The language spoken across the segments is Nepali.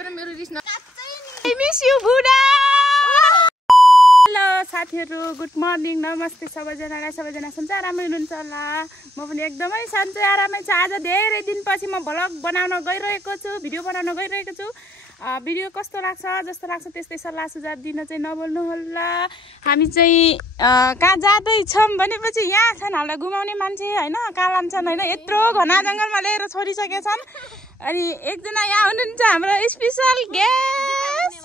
भएर मेरो रिस न I miss you बुढा। हेलो साथीहरु, गुड मर्निङ, नमस्ते सबैजनालाई। सबैजना सन्चै आरामै हुनुहुन्छ होला। म पनि एकदमै सन्चै आरामै छु। आज धेरै दिनपछि म भ्लग बनाउन गइरहेको छु, भिडियो बनाउन गइरहेको छु। भिडियो कस्तो लाग्छ, जस्तो लाग्छ त्यस्तै सल्लाह सुझाव दिन चाहिँ नभुल्नु होला। हामी चाहिँ कहाँ जाँदैछौँ भनेपछि यहाँ छन् हामीलाई घुमाउने मान्छे हैन, कहाँ लान्छन् हैन, यत्रो घना जङ्गलमा लिएर छोडिसकेका छन्। अनि एकजना यहाँ हुनुहुन्छ हाम्रो स्पेशल गेस्ट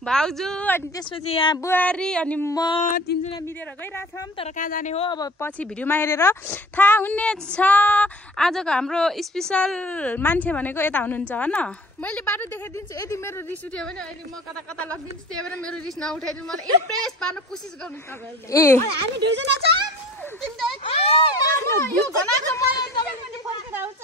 भाउजू, अनि त्यसपछि यहाँ बुहारी अनि म तीनजना मिलेर गइरहेछौँ। तर कहाँ जाने हो अब पछि भिडियोमा हेरेर थाहा हुनेछ। आजको हाम्रो स्पेशल मान्छे भनेको यता हुनुहुन्छ हैन। मैले बाटो देखाइदिन्छु, यदि मेरो रिस उठ्यो भने अहिले म कता कता लगिदिन्छु। त्यही भएर मेरो रिस नउठाइदिनु, मलाई इम्प्रेस पार्न कोसिस गर्नु तपाईहरुले। हामी दुईजना छौँ। यो घनाको मलाई तपाईले फर्केर आउँछ।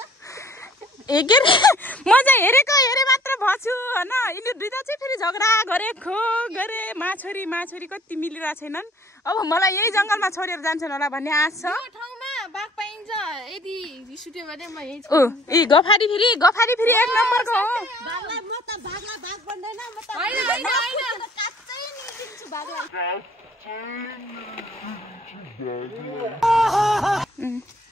ए के म चाहिँ हेरे मात्र भछु हैन। यिनी दुईटा चाहिँ फेरि झगडा गरे माछोरी कति मिलिरहेको छैनन्। अब मलाई यही जंगलमा छोडेर जान्छन् होला भन्ने आश छ। यो ठाउँमा बाघ पाइन्छ, यदि रिस उठ्यो भने म यही ओ ए गफारी फेरि एक नम्बरको हो। बाघलाई म त बाघलाई बाघ भन्दैन, म त हैन काट्दै निदिन्छु बाघलाई।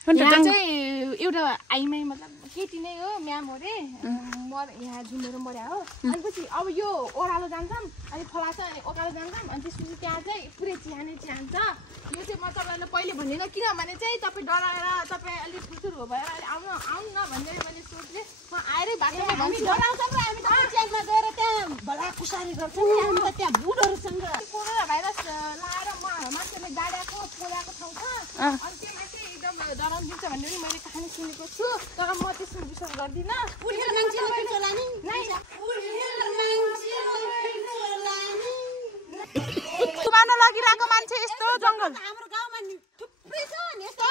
यहाँ चाहिँ एउटा आइमाई मतलब केटी नै हो, म्याम हो रे, यहाँ झुमेर मर्या हो। अनि पछि अब यो ओह्रालो जान्छौँ, अनि खोला चाहिँ ओह्रालो जान्छौँ, अनि त्यसपछि त्यहाँ चाहिँ पुरै चिहान छ। यो चाहिँ म तपाईँलाई पहिले भनिनँ, किनभने चाहिँ तपाईँ डराएर तपाईँ अलिक ठुल्ठुलो भएर अहिले आउनु न भनेर मैले सोचेँ। म आएरै बाटोमा हामी डराउँछौँ र हामी त चियामा गएर त्यहाँ भला कुसारी गर्छौँ नि। हामी त त्यहाँ बुढहरूसँग कोरोना भाइरस लाएर मान्छेले डाँडाको पोलाको ठाउँ छ। अनि त्यसमा चाहिँ एकदम डराउनु दिन्छ भन्ने पनि मैले कहानी सुनेको छु, तर म त्यसमा विश्वास गर्दिनँ। पुलिस मान्छेले चलानी घुमाउन लागिरहेको मान्छे यस्तो जंगल हाम्रो गाउँमा नि थुप्रै छ नि। यस्तो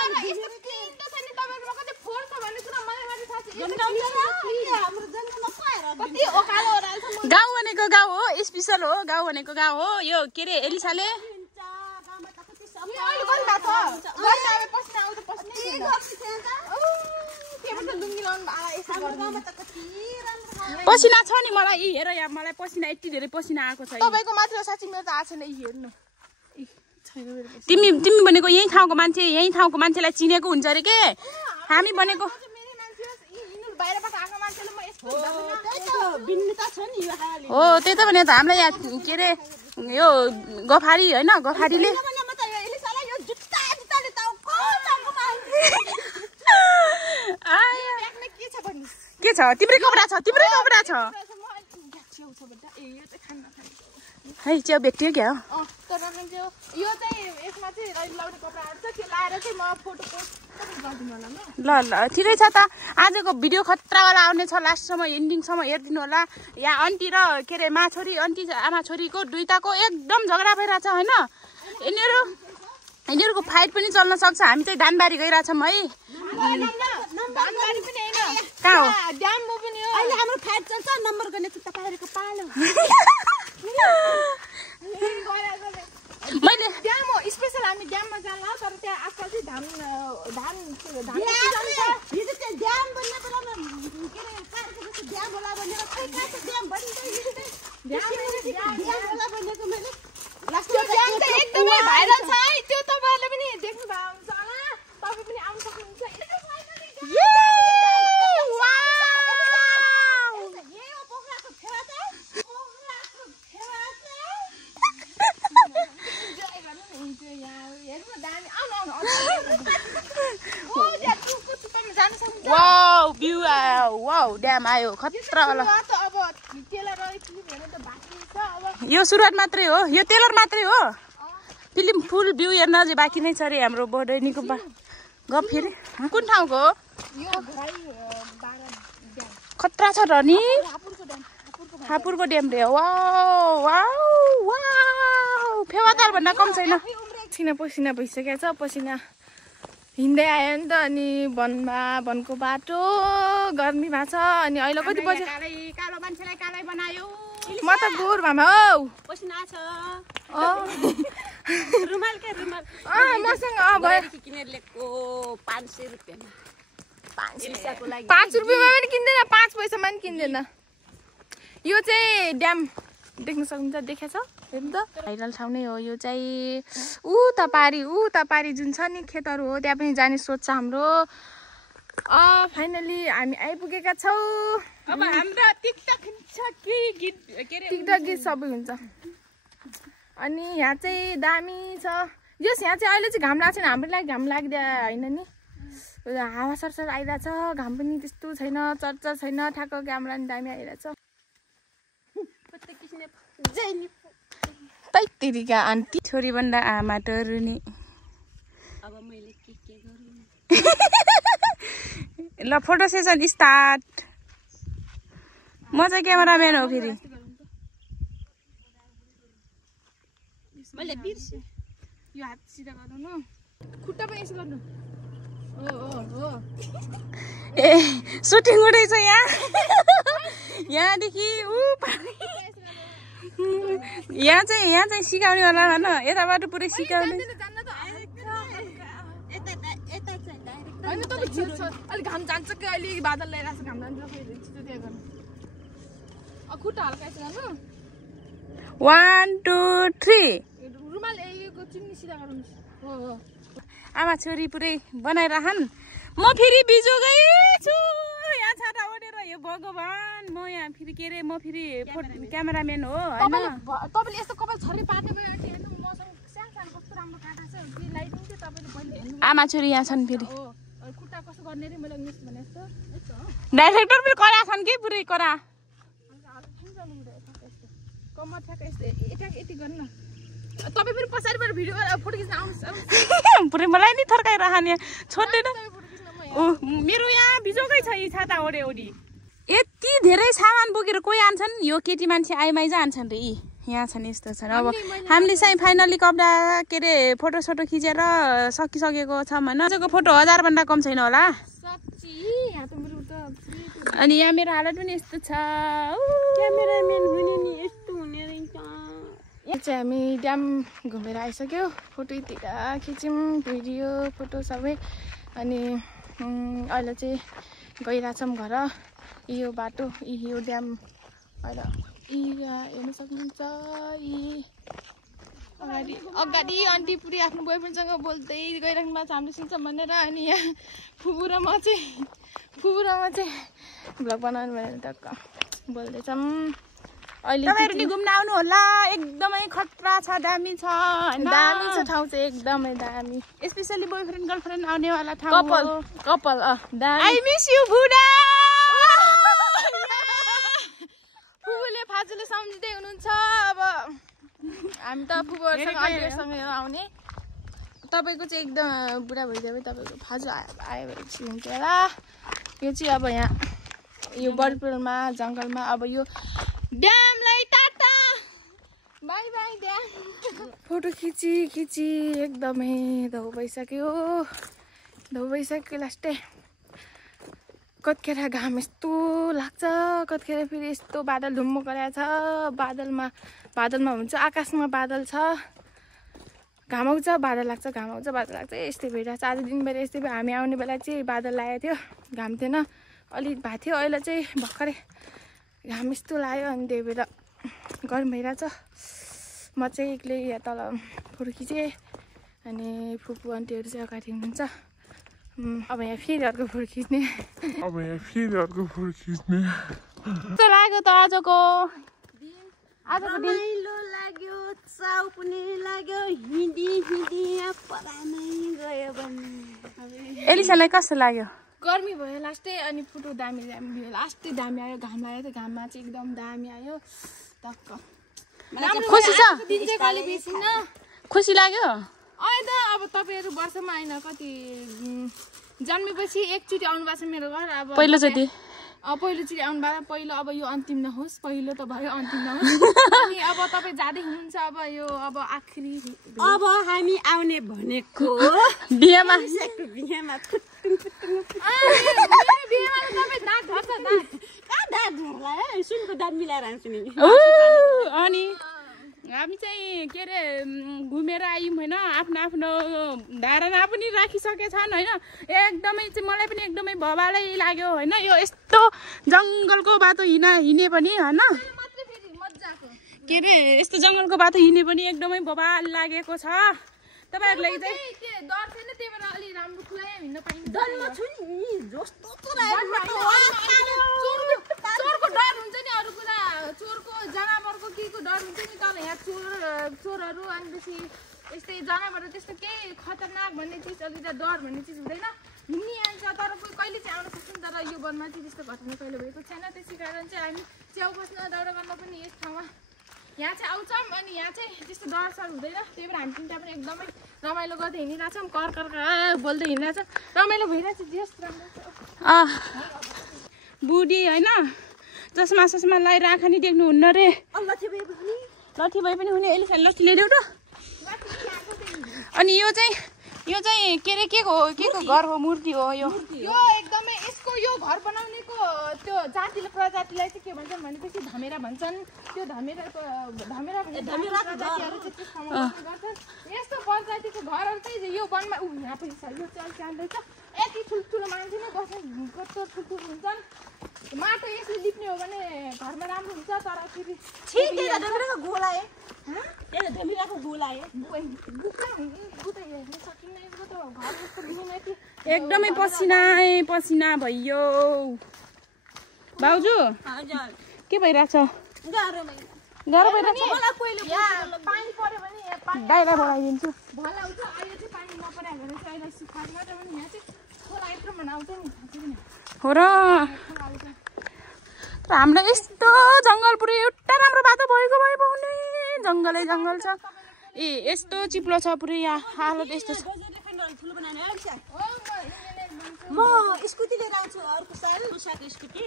तपाईँको कति फोहोर छ भन्ने कुरा मलाई मात्रै थाहा छ। हाम्रो जङ्गलमा पाएर कति ओकालो ओह्रालो छ। गाउँ भनेको गाउँ हो, स्पेशल हो। गाउँ भनेको गाउँ हो। यो के रे एलिसाले गाउँमा त कति सब अहिले कति भएको छ? गर्दा अब पस्ने आउँदा पस्ने छैन। के भन्छ लुङ्गी लाउनु आला यसो गर्नु। गाउँमा त कति राम्रो पसिना छ नि मलाई। यी हेर यहाँ मलाई पसिना यति धेरै पसिना आएको छ। तपाईँको मात्र साँच्ची मेरो त आएको छैन। यी हेर्नु तिमी भनेको यही ठाउँको मान्छे, यही ठाउँको मान्छेलाई चिनेको हुन्छ अरे के। हामी भनेको बाहिरबाट आएको मान्छेले म यस्तो त्यही त भिन्नता छ नि यो हालि। हो त्यही त भने त हामीलाई यहाँ के अरे यो गफारी होइन, गफारीले म त यो एलिसालाई यो जुत्ताले त कोटाको ब्यागमा के छ भन्नु। के छ तिम्रै कपडा छ, तिम्रै कपडा छ। है च्याउ भेटियो क्या हो। तर यो चाहिँ यसमा चाहिँ लाउने कपडाहरू छ, त्यो लाएर चाहिँ म फोटो पोस्ट गरिदिनु होला ल। ल ठिकै छ त। आजको भिडियो खतरावाला आउने छ, लास्टसम्म एन्डिङसम्म हेरिदिनु होला। यहाँ आन्टी र के अरे माछोरी, आन्टी आमा छोरीको दुईटाको एकदम झगडा भइरहेछ होइन। यिनीहरूको फाइट पनि चल्न सक्छ। हामी चाहिँ दानबारी गइरहेछौँ है। दानबारी पनि होइन, कहाँ हो? ड्याममा पनि हो। अहिले हाम्रो फाइट चल्छ, नम्बर गर्ने चाहिँ तपाईँहरूको पालो। मैले ड्याम हो स्पेसल, हामी ड्याममा जान्ला। तर त्यहाँ आजकल चाहिँ धान यो चाहिँ ड्याम बन्ने बेलामा के अरे कारको जस्तो ड्याम होला भनेर खै कहाँ छ ड्याम बनिँदै ड्याम होला भनेको मैले त्यो ड्याम त एकदमै भाइरल छ है। त्यो तपाईँहरूले पनि देख्नु भएको हुन्छ होला, तपाईँ पनि आउनु सक्नुहुन्छ। वाउ भ्यू आयो, वाउ ड्याम आयो खतरावाला। यो सुरुवात मात्रै हो, यो टेलर मात्रै हो। फिल्म फुल भ्यू हेर्न अझै बाँकी नै छ अरे हाम्रो बडैनीको गफ। फेरि कुन ठाउँको हो? खतरा छ र नि, हापुरको ड्याम रे। वाउ वाउ वाउ फेवाताल भन्दा कम छैन। पसिना भइसकेको छ, पसिना हिँड्दै आयो नि त। अनि वनको बाटो गर्मी भएको छ। अनि अहिले कति बज्यो? कालो मान्छेलाई कालै बनायो। म त गोर भामा हौ। पसिना छ। रुमाल के रुमाल मसँग भयो किनेर ल्याएको 500 रुपैयाँमा 5 रुपैयाँको लागि 5 रुपैयाँमा पनि किन्दैन, 5 पैसामा पनि किन्दैन। यो चाहिँ ड्याम देख्न सक्नुहुन्छ, देखेछ हेर्नु त भाइरल ठाउँ नै हो यो चाहिँ। उता पारी जुन छ नि खेतहरू हो त्यहाँ पनि जाने सोच छ हाम्रो। फाइनली हामी आइपुगेका छौँ। अब हाम्रो टिकटक हुन्छ कि टिकटक गीत सबै हुन्छ। अनि यहाँ चाहिँ दामी छ जस यहाँ चाहिँ अहिले चाहिँ घाम लाग्छ नि, हाम्रो लागि घाम लाग्दा होइन नि, हावा सरसर आइरहेछ, घाम पनि त्यस्तो छैन, चर्चर छैन, ठ्याक्क क्यामेरा नि दामी आइरहेछ। तैतेरिका आन्टी छोरी भन्दा आमा टरुनी। अब मैले के गरौँ ल फोटो सेसन स्टार्ट। म चाहिँ क्यामेराम्यान हो फेरि। मैले बिर्से यो हात सिधा गर्नु न, खुट्टा पनि यसो गर्नु। हो ए सुटिङ हुँदैछ यहाँ। यहाँदेखि यहाँ चाहिँ सिकाउने होला होइन, यताबाट पुरै सिकाउने। अलिक घाम जान्छ कि अहिले बादल ल्याइरहेको छ, घाम जान्छ छिटो त्यहाँ गर्नु। खुट्टा हल्का यसो गर्नु। 1 2 3 रुमाल यो चिन्नी सिधा गर्नु। हो आमा छोरी पुरै बनाइरहन्। म फेरि बिजोगै छु यहाँ छाता ओढेर। यो भगवान्, म यहाँ फेरि के अरे, म फेरि क्यामेराम्यान हो होइन। तपाईँले यस्तो कपाल छर्री पार्ने भयो आन्टी हेर्नु, मसँग सानो कस्तो राम्रो काटा छ। त्यो लाइटिङ चाहिँ तपाईँले पहिले हेर्नु। आमा छोरी यहाँ छन् फेरि। खुट्टा कस्तो गर्ने रे मैले मिस भने जस्तो। डाइरेक्टर पनि करा छन् कि पुरै करा। कम्मर ठ्याक्क यस्तो यति गर्नु न। तपाईँ फेरि पछाडिबाट भिडियो फोटो खिच्न आउनुहोस्। पुरै मलाई नि थर्काइरहने छोड्दैन। मेरो यहाँ बिजोकै छ यी छाता ओढी। यति धेरै सामान बोकेर कोही आन्छन्, यो केटी मान्छे आइमाइज आन्छन् रे। यी यहाँ छन्, यस्तो छन्। अब हामीले चाहिँ फाइनली कपडा के अरे फोटो खिचेर सकिसकेको छ होइन। आजको फोटो 1000 भन्दा कम छैन होला। अनि यहाँ मेरो हालत पनि यस्तो छ। क्यामेराम्यान हुने नि यस्तो हुने रहेछ। यहाँ चाहिँ हामी ड्याम घुमेर आइसक्यो। फोटोतिर खिच्यौँ, भिडियो फोटो सबै। अनि अहिले चाहिँ गइरहेछौँ घर। यो बाटो यो ड्याम अहिले हेर्न सक्नुहुन्छ। अगाडि आन्टी पुरी आफ्नो बोयफ्रेन्डसँग बोल्दै गइराख्नु भएको छ, हामीले सुन्छौँ भनेर। अनि यहाँ फुपू र म चाहिँ भ्लग बनाउनु भनेर टक्क बोल्दैछौँ। अहिले तपाईँहरू नि घुम्न आउनु होला, एकदमै खतरा छ, दामी छ होइन। दामी छ ठाउँ चाहिँ एकदमै दामी, स्पेसली बोयफ्रेन्ड गर्लफ्रेन्ड आउनेवाला ठाउँ। कपाल आई मिस यु बुढा। फुपूले फाजुले सम्झिँदै हुनुहुन्छ। अब हामी त फुपूहरूसँग आन्टीहरूसँग आउने। तपाईँको चाहिँ एकदम बुढा भइदियो भने तपाईँको फाजु आयो भने चाहिँ हुन्थ्यो होला। यो चाहिँ अब यहाँ यो बडपुरमा जङ्गलमा। अब यो ड्यामलाई tata bye bye dam. Photo खिची एकदमै धौ भइसक्यो लास्टै। कतिखेर घाम यस्तो लाग्छ, कतिखेर फेरि यस्तो बादल धुम्म गरेको छ। बादलमा हुन्छ, आकाशमा बादल छ, घाम आउँछ बादल लाग्छ, घाम आउँछ बादल लाग्छ, यस्तै भइरहेको छ। आज दिनभरि यस्तै भयो। हामी आउने बेला चाहिँ बादल लागेको थियो, घाम थिएन, अलिक भएको थियो। अहिले चाहिँ भर्खरै घाम यस्तो लाग्यो। अनि त्यही भएर गरम भइरहेछ। म चाहिँ एक्लै यहाँ तल फोटो खिचेँ। अनि फुपू आन्टीहरू चाहिँ अगाडि हुनुहुन्छ। अब यहाँ फेरि अर्को फोटो खिच्ने। कस्तो लाग्यो त आजको रमाइलो लाग्यो, चाउ पनि लाग्यो। हिँडी परानै गयो भने। एलिसालाई कस्तो लाग्यो? गर्मी भयो लास्टै। अनि फोटो दामी भयो, लास्टै दामी आयो। घाम लाग्यो त, घाममा चाहिँ एकदम दामी आयो टक्क। खुसी छ? खुसी लाग्यो? अहिले त अब तपाईँहरू वर्षमा होइन कति जन्मेपछि एकचोटि आउनु भएको छ मेरो घर। अब पहिलोचोटि आउनु भएको। पहिलो अब यो अन्तिम नहोस्, पहिलो त भयो, अन्तिम नहोस्। अनि अब तपाईँ जाँदै हुनुहुन्छ। अब यो अब आखिरी अब हामी आउने भनेको बिहेमा। सुनको दाँत मिलाएर आउँछु नि। अनि हामी चाहिँ के अरे घुमेर आयौँ होइन। आफ्नो धारणा पनि राखिसकेछन् होइन। एकदमै चाहिँ मलाई पनि एकदमै भवालै लाग्यो होइन। यो यस्तो जङ्गलको बाटो हिँडे पनि होइन। के अरे यस्तो जङ्गलको बाटो हिँड्ने पनि एकदमै बबाल लागेको छ तपाईहरुलाई चाहिँ के डर छैन त्यही भएर अलि राम्रो खुलाइ हिँड्न पाइन्छ डरमा छु नि जस्तो चोरको डर हुन्छ नि अरू कुरा चोरको जनावरको केको डर हुन्छ नि तर यहाँ चोरहरू अनि बेसी यस्तै जनावर त्यस्तो केही खतरनाक भन्ने चिज अलिकति डर भन्ने चिज हुँदैन हिँड्ने आउँछ तर कहिले चाहिँ आउन सक्छौँ तर यो वनमा चाहिँ त्यस्तो घटना कहिले भएको छैन त्यसै कारण चाहिँ हामी च्याउ बस्न दाउरा गर्न पनि यस ठाउँमा यहाँ चाहिँ आउँछौँ अनि यहाँ चाहिँ त्यस्तो डर सर हुँदैन त्यही भएर हामी तिनवटा पनि एकदमै रमाइलो गर्दै हिँडिरहेछौँ कर बोल्दै हिँडिरहेछौँ रमाइलो भइरहेछ जस बुढी होइन चस्मा सस्मा लगाएर आँखा नि देख्नुहुन्न रे लठी भए पनि हुने अहिले लट्ठी ल्याइदेऊ त अनि यो चाहिँ के अरे के को घर हो मूर्ति हो यो एकदमै यसको यो घर बनाउनेको त्यो जातिले प्रजातिलाई चाहिँ के भन्छन् भनेपछि धमेरा भन्छन् त्यो धमेराको प्रजातिहरू चाहिँ त्यो ठाउँमा बस्ने गर्छन् यस्तो प्रजातिको घरहरू चाहिँ यो वनमा यहाँ पनि छ यो चाहिँ जान्दैछ यति ठुल्ठुलो मान्छे नै बस्ने कस्तो ठुल्ठुलो हुन्छन् माटो यसले लिप्ने हो भने घरमा राम्रो हुन्छ तर फेरि एकदमै पसिना भइयो भाउजू के भइरहेछ गाह्रो भइरहेछ पानी पर्यो भने दाइलाई बोलाइदिन्छु भल आउँछ अहिले चाहिँ पानी नपरेको रहेछ अहिले सुखाएको मात्र पनि यहाँ चाहिँ खोला यत्रो मन आउँछ नि हो र हामीलाई यस्तो जङ्गल पुरै एउटा राम्रो बाटो भएको भए पाउने जङ्गलै जङ्गल छ ए यस्तो चिप्लो छ पुरै हालत यस्तो छ म स्कुटी लिएर आउँछु अर्को साल मुसाको स्कुटी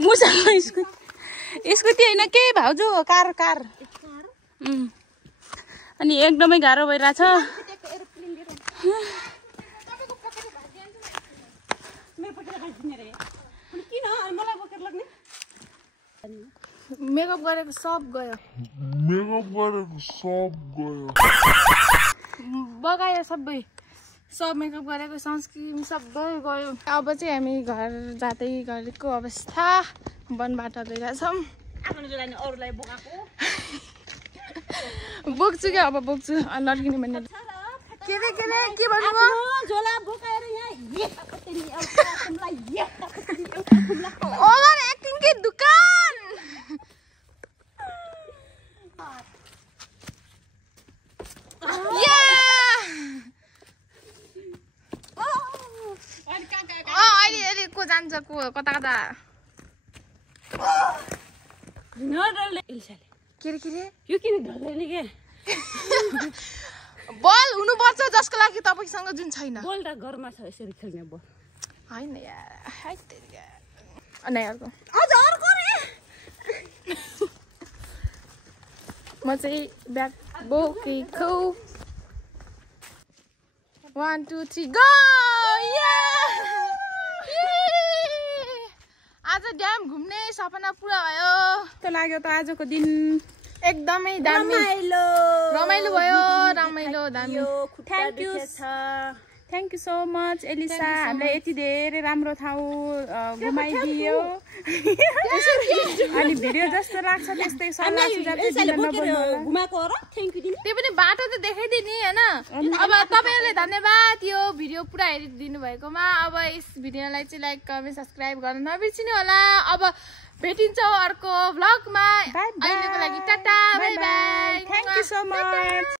मुसाको स्कुटी होइन के भाउजू कार अनि एकदमै गाह्रो भइरहेछ मेकअप गरेको सब गयो बगायो सबै सब मेकअप गरेको सनस्क्रिन सबै गयो अब चाहिँ हामी घर जाँदै गरेको अवस्था वनबाट गइरहेछौँ बोक्छु क्या अब बोक्छु लड्किने भन्ने के भन्नुभयो ओभर एक्टिङकै दुकान अहिले को जान्छ को कता के यो किन ढल्दैन के बल हुनुपर्छ जसको लागि तपाईसँग जुन छैन बल त घरमा छ यसरी खेल्ने बल हैन यार अनि अर्को म चाहिँ ब्याग बोकेको 1 2 3 गो आज ड्याम घुम्ने सपना पुरा भयो त लाग्यो त आजको दिन एकदमै दामी रमाइलो भयो दामी thank you so much Elisa हामीलाई यति धेरै राम्रो ठाउँ घुमाइदियो अनि भिडियो जस्तो लाग्छ त्यस्तै सल्लाह सुझाव त्यो पनि बाटो त देखाइदिने होइन अब तपाईँहरूले धन्यवाद यो भिडियो पुरा हेरिदिनु भएकोमा अब यस भिडियोलाई चाहिँ लाइक कमेन्ट सब्सक्राइब गर्न नबिर्सिनु होला अब भेटिन्छौँ अर्को भ्लगमा अहिलेको लागि Tata bye by thank you so much